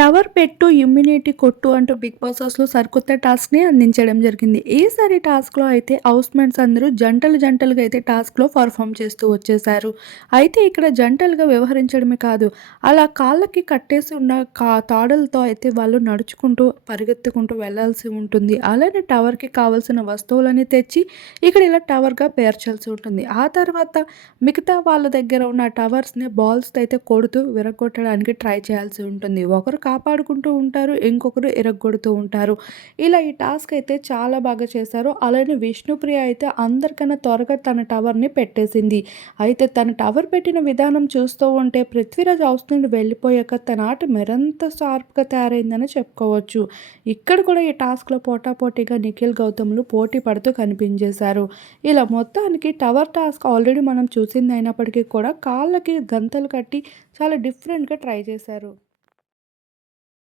Tower పెట్టు immunity కొట్టు అంటూ బిగ్ బాస్ హౌస్లో సరికొత్త టాస్క్ని అందించడం జరిగింది. ఈసారి టాస్క్లో అయితే హౌస్మెంట్స్ అందరూ జంటలు జంటలుగా అయితే టాస్క్లో పర్ఫామ్ చేస్తూ వచ్చేసారు అయితే ఇక్కడ జంటలుగా వ్యవహరించడమే కాదు అలా కాళ్ళకి కట్టేసి ఉన్న కా తాడులతో అయితే వాళ్ళు నడుచుకుంటూ పరిగెత్తుకుంటూ వెళ్ళాల్సి ఉంటుంది. అలానే టవర్కి కావాల్సిన వస్తువులని తెచ్చి ఇక్కడ ఇలా టవర్గా పేర్చాల్సి ఉంటుంది. ఆ తర్వాత మిగతా వాళ్ళ దగ్గర ఉన్న టవర్స్ని బాల్స్తో అయితే కొడుతూ విరగొట్టడానికి ట్రై చేయాల్సి ఉంటుంది. ఒకరు కాపాడుకుంటూ ఉంటారు ఇంకొకరు ఎరగొడుతూ ఉంటారు. ఇలా ఈ టాస్క్ అయితే చాలా బాగా చేశారు. అలానే విష్ణుప్రియ అయితే అందరికన్నా త్వరగా తన టవర్ని పెట్టేసింది. అయితే తన టవర్ పెట్టిన విధానం చూస్తూ ఉంటే పృథ్వీరాజ్ హౌస్ నుండి వెళ్ళిపోయాక తన ఆట మరింత షార్ప్గా తయారైందని చెప్పుకోవచ్చు. ఇక్కడ కూడా ఈ టాస్క్లో పోటాపోటీగా నిఖిల్ గౌతమ్లు పోటీ పడుతూ కనిపించేశారు. ఇలా మొత్తానికి టవర్ టాస్క్ ఆల్రెడీ మనం చూసింది అయినప్పటికీ కూడా కాళ్ళకి గంతలు కట్టి చాలా డిఫరెంట్గా ట్రై చేశారు.